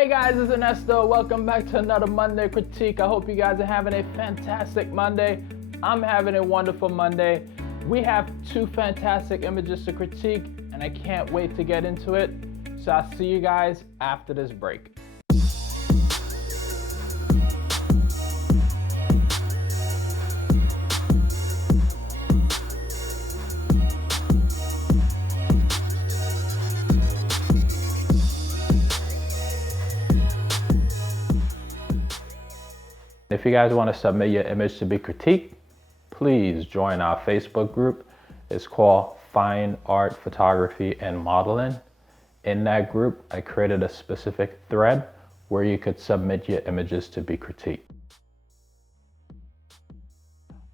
Hey guys, it's Ernesto. Welcome back to another Monday critique. I hope you guys are having a fantastic Monday. I'm having a wonderful Monday. We have two fantastic images to critique, and I can't wait to get into it. So I'll see you guys after this break. If you guys want to submit your image to be critiqued, please join our Facebook group. It's called Fine Art Photography and Modeling. In that group, I created a specific thread where you could submit your images to be critiqued.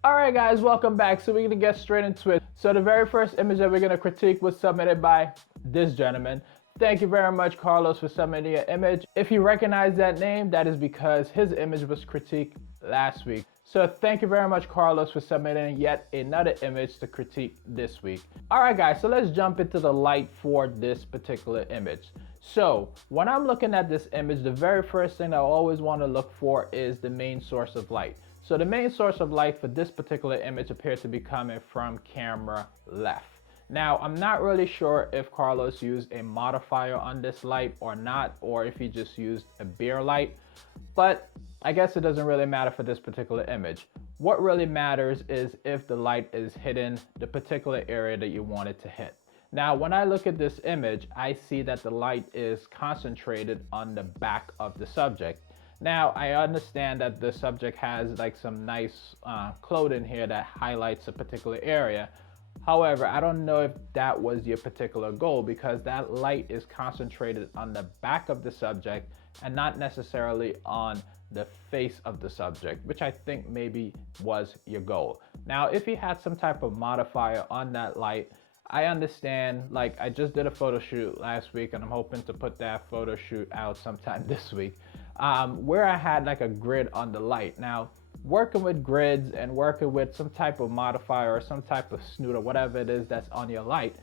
All right, guys, welcome back. So we're gonna get straight into it. So the very first image that we're gonna critique was submitted by this gentleman. Thank you very much, Carlos, for submitting your image. If you recognize that name, that is because his image was critiqued last week. So thank you very much, Carlos, for submitting yet another image to critique this week. All right, guys, so let's jump into the light for this particular image. So when I'm looking at this image, the very first thing I always want to look for is the main source of light. So the main source of light for this particular image appears to be coming from camera left. Now, I'm not really sure if Carlos used a modifier on this light or not, or if he just used a bare light, but I guess it doesn't really matter for this particular image. What really matters is if the light is hitting the particular area that you want it to hit. Now, when I look at this image, I see that the light is concentrated on the back of the subject. Now, I understand that the subject has like some nice clothing here that highlights a particular area. However, I don't know if that was your particular goal, because that light is concentrated on the back of the subject and not necessarily on the face of the subject, which I think maybe was your goal. Now, if you had some type of modifier on that light, I understand. Like, I just did a photo shoot last week and I'm hoping to put that photo shoot out sometime this week, where I had like a grid on the light. Now, working with grids and working with some type of modifier or some type of snoot or whatever it is that's on your light,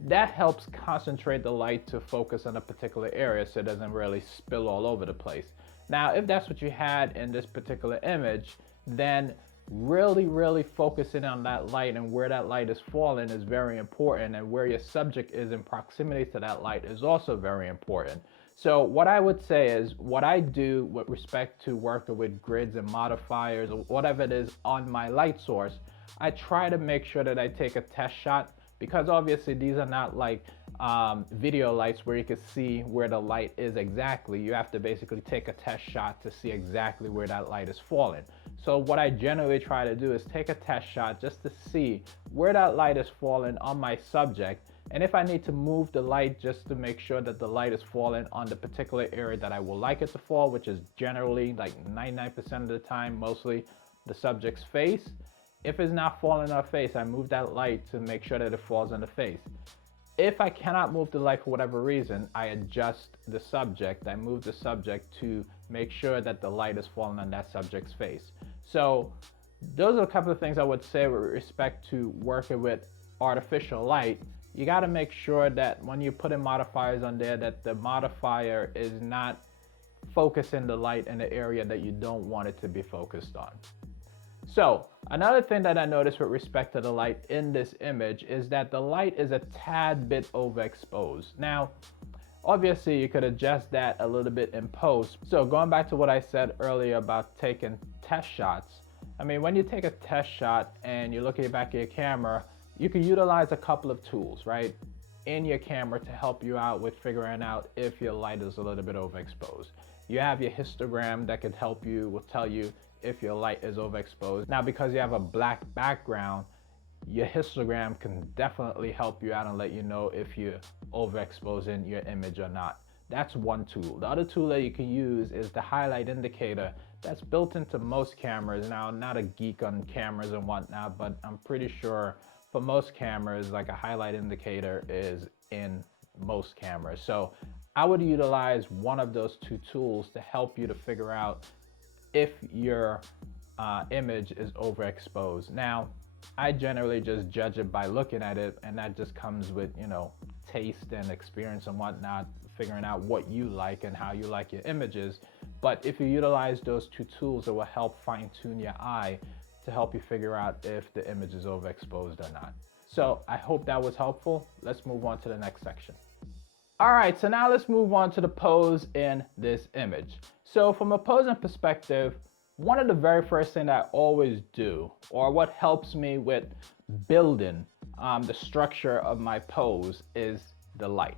that helps concentrate the light to focus on a particular area so it doesn't really spill all over the place. Now, if that's what you had in this particular image, then really focusing on that light and where that light is falling is very important, and where your subject is in proximity to that light is also very important. So what I would say is, what I do with respect to working with grids and modifiers or whatever it is on my light source, I try to make sure that I take a test shot, because obviously these are not like video lights where you can see where the light is exactly. You have to basically take a test shot to see exactly where that light is falling. So what I generally try to do is take a test shot just to see where that light is falling on my subject. And if I need to move the light just to make sure that the light is falling on the particular area that I would like it to fall, which is generally like 99% of the time, mostly the subject's face. If it's not falling on our face, I move that light to make sure that it falls on the face. If I cannot move the light for whatever reason, I adjust the subject. I move the subject to make sure that the light is falling on that subject's face. So those are a couple of things I would say with respect to working with artificial light. You got to make sure that when you put in modifiers on there, that the modifier is not focusing the light in the area that you don't want it to be focused on. So another thing that I noticed with respect to the light in this image is that the light is a tad bit overexposed. Now, obviously you could adjust that a little bit in post. So going back to what I said earlier about taking test shots, I mean, when you take a test shot and you look at the back of your camera, you can utilize a couple of tools, right, in your camera to help you out with figuring out if your light is a little bit overexposed. You have your histogram that could help you, will tell you if your light is overexposed. Now, because you have a black background, your histogram can definitely help you out and let you know if you're overexposing your image or not. That's one tool. The other tool that you can use is the highlight indicator that's built into most cameras. Now, I'm not a geek on cameras and whatnot, but I'm pretty sure for most cameras, like a highlight indicator is in most cameras. So I would utilize one of those two tools to help you to figure out if your image is overexposed. Now, I generally just judge it by looking at it, and that just comes with, you know, taste and experience and whatnot. figuring out what you like and how you like your images. But if you utilize those two tools, it will help fine tune your eye to help you figure out if the image is overexposed or not. So I hope that was helpful. Let's move on to the next section. All right, so now let's move on to the pose in this image. So from a posing perspective, one of the very first things I always do, or what helps me with building the structure of my pose, is the light.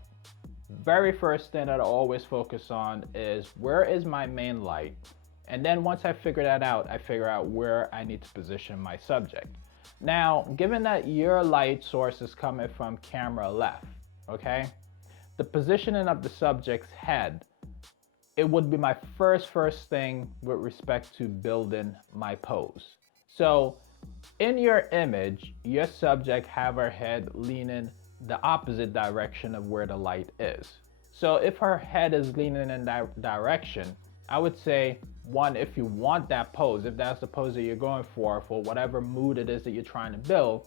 Very first thing that I always focus on is where is my main light? And then once I figure that out, I figure out where I need to position my subject. Now, given that your light source is coming from camera left, okay? The positioning of the subject's head, it would be my first thing with respect to building my pose. So in your image, your subject have her head leaning the opposite direction of where the light is. So if her head is leaning in that direction, I would say, one, if you want that pose, if that's the pose that you're going for whatever mood it is that you're trying to build,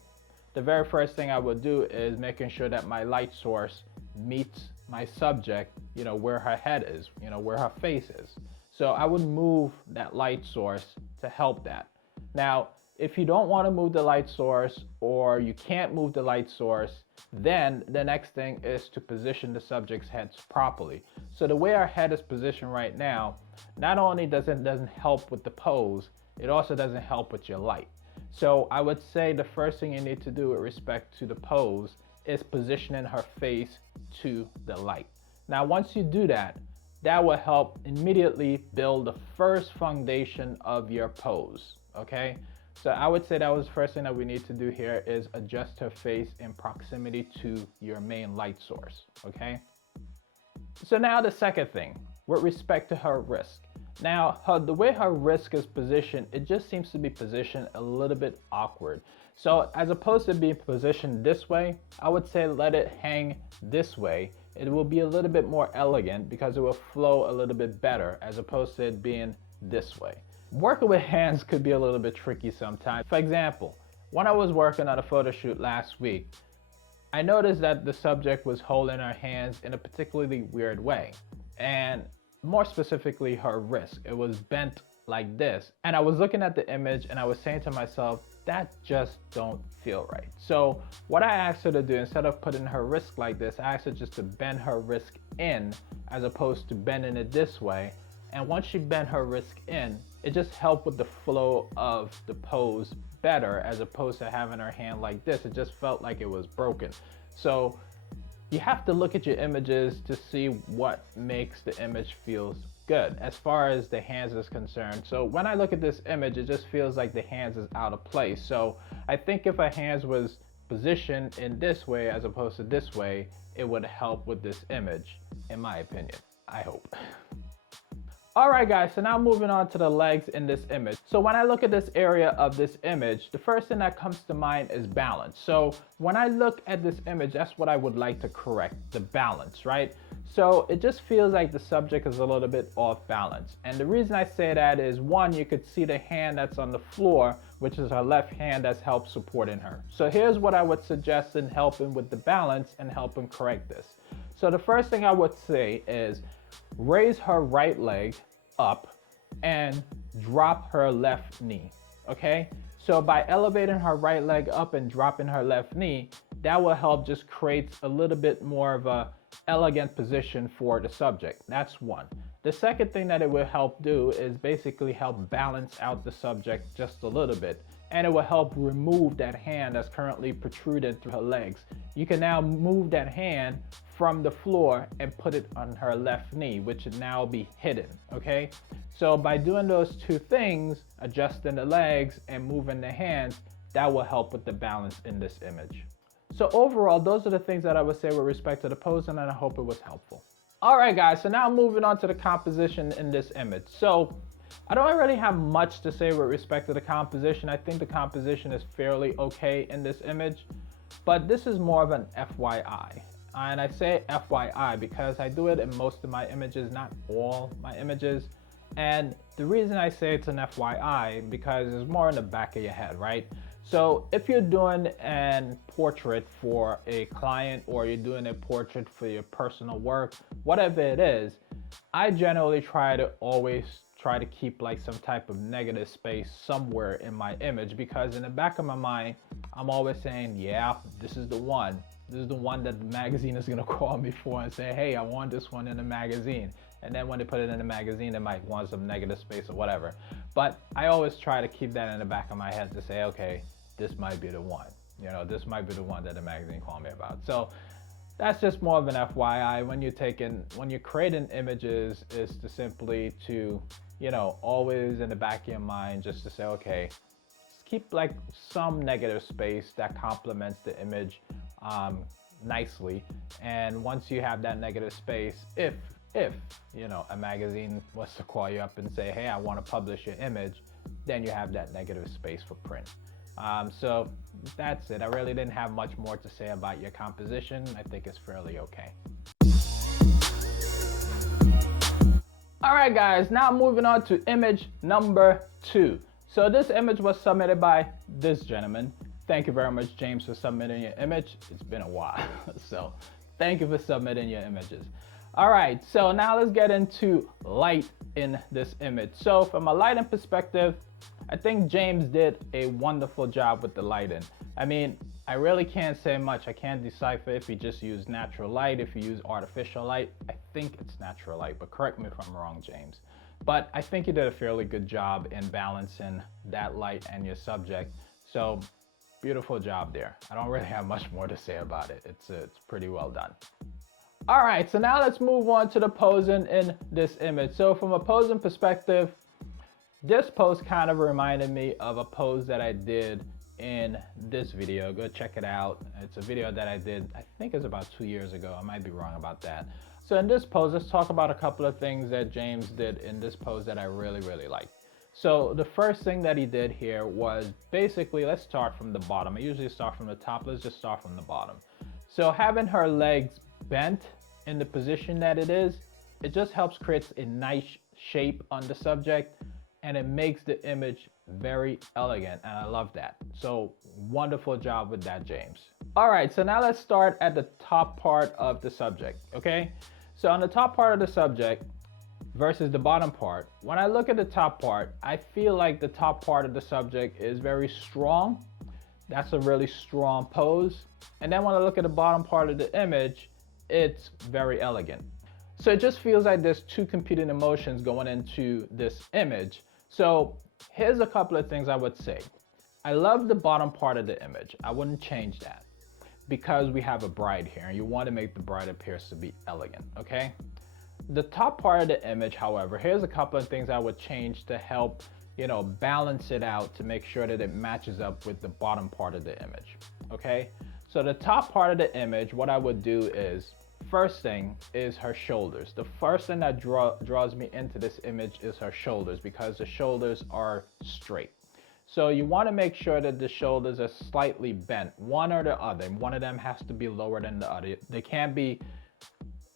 the very first thing I would do is making sure that my light source meets my subject, where her head is, where her face is. So I would move that light source to help that. Now, if you don't want to move the light source, or you can't move the light source, then the next thing is to position the subject's heads properly. So the way our head is positioned right now, not only doesn't help with the pose, it also doesn't help with your light. So I would say the first thing you need to do with respect to the pose is positioning her face to the light. Now, once you do that, that will help immediately build the first foundation of your pose, okay? So I would say that was the first thing that we need to do here, is adjust her face in proximity to your main light source, okay? So now the second thing, with respect to her wrist. Now, the way her wrist is positioned, it just seems to be positioned a little bit awkward. So as opposed to being positioned this way, I would say let it hang this way. It will be a little bit more elegant because it will flow a little bit better as opposed to it being this way. Working with hands could be a little bit tricky sometimes. For example, when I was working on a photo shoot last week, I noticed that the subject was holding her hands in a particularly weird way. And more specifically, her wrist. It was bent like this. And I was looking at the image and I was saying to myself, that just don't feel right. So what I asked her to do, instead of putting her wrist like this, I asked her just to bend her wrist in as opposed to bending it this way. And once she bent her wrist in, it just helped with the flow of the pose better as opposed to having her hand like this. It just felt like it was broken. So you have to look at your images to see what makes the image feels good as far as the hands is concerned. So when I look at this image, it just feels like the hands is out of place. So I think if her hands was positioned in this way as opposed to this way, it would help with this image, in my opinion. I hope. All right, guys, so now moving on to the legs in this image. So when I look at this area of this image, the first thing that comes to mind is balance. So when I look at this image, that's what I would like to correct, the balance, right? So it just feels like the subject is a little bit off balance. And the reason I say that is, one, you could see the hand that's on the floor, which is her left hand that's helped supporting her. So here's what I would suggest in helping with the balance and helping correct this. So the first thing I would say is raise her right leg up and drop her left knee, okay? So by elevating her right leg up and dropping her left knee, that will help just create a little bit more of a elegant position for the subject. That's one. The second thing that it will help do is basically help balance out the subject just a little bit. And it will help remove that hand that's currently protruded through her legs. You can now move that hand from the floor and put it on her left knee, which would now be hidden, okay? So by doing those two things, adjusting the legs and moving the hands, that will help with the balance in this image. So overall, those are the things that I would say with respect to the posing, and I hope it was helpful. All right, guys, so now moving on to the composition in this image. So I don't really have much to say with respect to the composition. I think the composition is fairly okay in this image, but this is more of an FYI. And I say FYI because I do it in most of my images, not all my images. And the reason I say it's an FYI because it's more in the back of your head, right? So if you're doing a portrait for a client or you're doing a portrait for your personal work, whatever it is, I generally always try to keep like some type of negative space somewhere in my image, because in the back of my mind, I'm always saying, yeah, this is the one. This is the one that the magazine is gonna call me for and say, hey, I want this one in the magazine. And then when they put it in the magazine, they might want some negative space or whatever. But I always try to keep that in the back of my head to say, okay, this might be the one. You know, this might be the one that the magazine called me about. So that's just more of an FYI when you're creating images, is to simply to, you know, always in the back of your mind, just to say, okay, keep like some negative space that complements the image nicely. And once you have that negative space, if you know, a magazine was to call you up and say, hey, I want to publish your image, then you have that negative space for print. So that's it. I really didn't have much more to say about your composition. I think it's fairly okay. All right, guys, now moving on to image number 2. So this image was submitted by this gentleman. Thank you very much, James, for submitting your image. It's been a while, so thank you for submitting your images. All right, so now let's get into light in this image. So from a lighting perspective, I think James did a wonderful job with the lighting. I mean, I really can't say much. I can't decipher if he just used natural light, if he used artificial light. I think it's natural light, but correct me if I'm wrong, James. But I think he did a fairly good job in balancing that light and your subject. So beautiful job there. I don't really have much more to say about it. It's pretty well done. All right, so now let's move on to the posing in this image. So from a posing perspective, this pose kind of reminded me of a pose that I did in this video. Go check it out. It's a video that I did, I think it's about 2 years ago. I might be wrong about that. So in this pose, let's talk about a couple of things that James did in this pose that I really, really liked. So the first thing that he did here was basically, let's start from the bottom. I usually start from the top. Let's just start from the bottom. So having her legs bent in the position that it is, it just helps create a nice shape on the subject, and it makes the image very elegant, and I love that. So wonderful job with that, James. All right, so now let's start at the top part of the subject, okay? So on the top part of the subject versus the bottom part, when I look at the top part, I feel like the top part of the subject is very strong. That's a really strong pose. And then when I look at the bottom part of the image, it's very elegant. So it just feels like there's two competing emotions going into this image. So here's a couple of things I would say. I love the bottom part of the image. I wouldn't change that because we have a bride here and you want to make the bride appear to be elegant, okay? The top part of the image, however, here's a couple of things I would change to help, you know, balance it out to make sure that it matches up with the bottom part of the image, okay? So the top part of the image, what I would do is, first thing is her shoulders. The first thing that draws me into this image is her shoulders, because the shoulders are straight. So you want to make sure that the shoulders are slightly bent, one or the other. One of them has to be lower than the other. They can't be,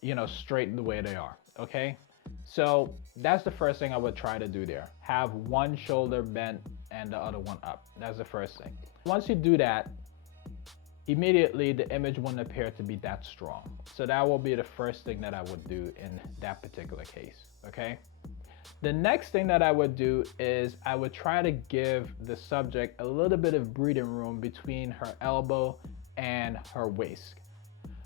you know, straight the way they are, okay? So that's the first thing I would try to do there. Have one shoulder bent and the other one up. That's the first thing. Once you do that, immediately the image wouldn't appear to be that strong. So that will be the first thing that I would do in that particular case, okay? The next thing that I would do is I would try to give the subject a little bit of breathing room between her elbow and her waist.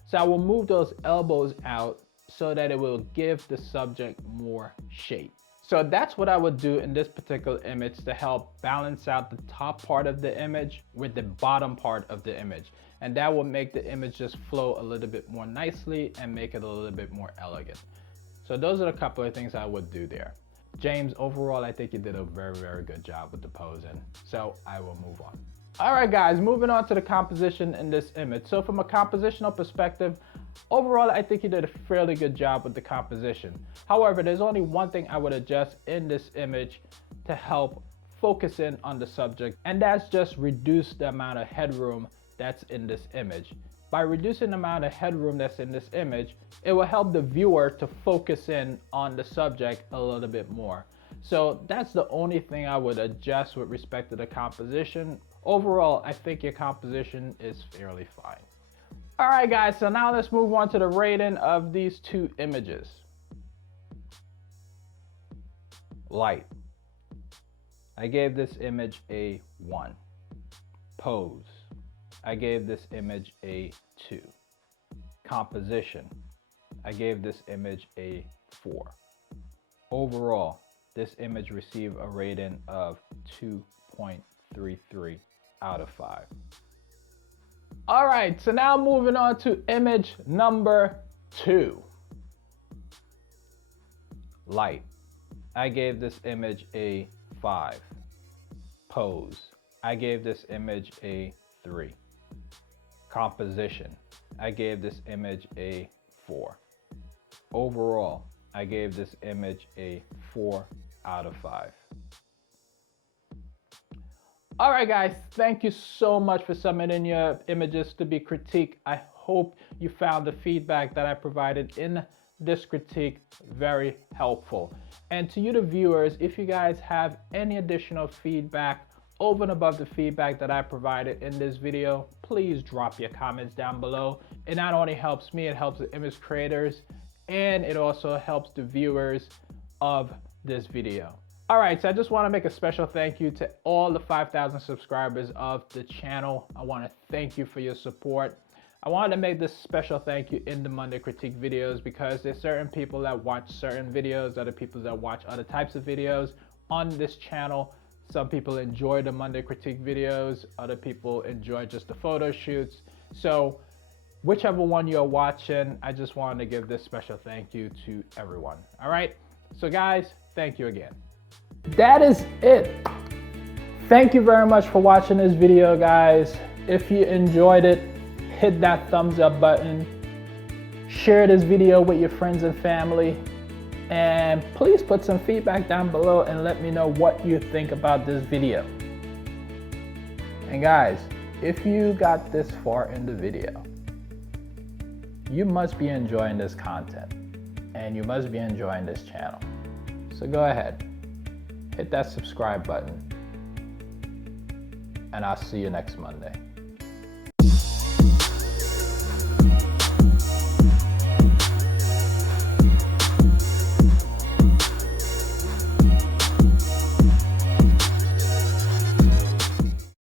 So I will move those elbows out so that it will give the subject more shape. So that's what I would do in this particular image to help balance out the top part of the image with the bottom part of the image. And that will make the image just flow a little bit more nicely and make it a little bit more elegant. So those are a couple of things I would do there. James, overall, I think you did a very, very good job with the posing. So I will move on. All right, guys, moving on to the composition in this image. So from a compositional perspective, overall, I think you did a fairly good job with the composition. However, there's only one thing I would adjust in this image to help focus in on the subject, and that's just reduce the amount of headroom that's in this image. By reducing the amount of headroom that's in this image, it will help the viewer to focus in on the subject a little bit more. So that's the only thing I would adjust with respect to the composition. overall, I think your composition is fairly fine. All right, guys, so now let's move on to the rating of these two images. Light. I gave this image a 1. Pose. I gave this image a 2. Composition. I gave this image a 4. Overall, this image received a rating of 2.33 out of 5. All right, so now moving on to image number 2. Light. I gave this image a 5. Pose. I gave this image a 3. Composition. I gave this image a 4. Overall, I gave this image a 4 out of 5. All right, guys, thank you so much for submitting your images to be critiqued. I hope you found the feedback that I provided in this critique very helpful. And to you, the viewers, if you guys have any additional feedback over and above the feedback that I provided in this video, please drop your comments down below. It not only helps me, it helps the image creators, and it also helps the viewers of this video. All right, so I just want to make a special thank you to all the 5,000 subscribers of the channel. I want to thank you for your support. I wanted to make this special thank you in the Monday Critique videos because there's certain people that watch certain videos, other people that watch other types of videos on this channel. Some people enjoy the Monday Critique videos, other people enjoy just the photo shoots. So whichever one you're watching, I just wanted to give this special thank you to everyone. All right, so guys, thank you again. That is it. Thank you very much for watching this video, guys. If you enjoyed it, hit that thumbs up button, share this video with your friends and family, and please put some feedback down below and let me know what you think about this video. And guys, if you got this far in the video, you must be enjoying this content and you must be enjoying this channel. So go ahead, hit that subscribe button, and I'll see you next Monday.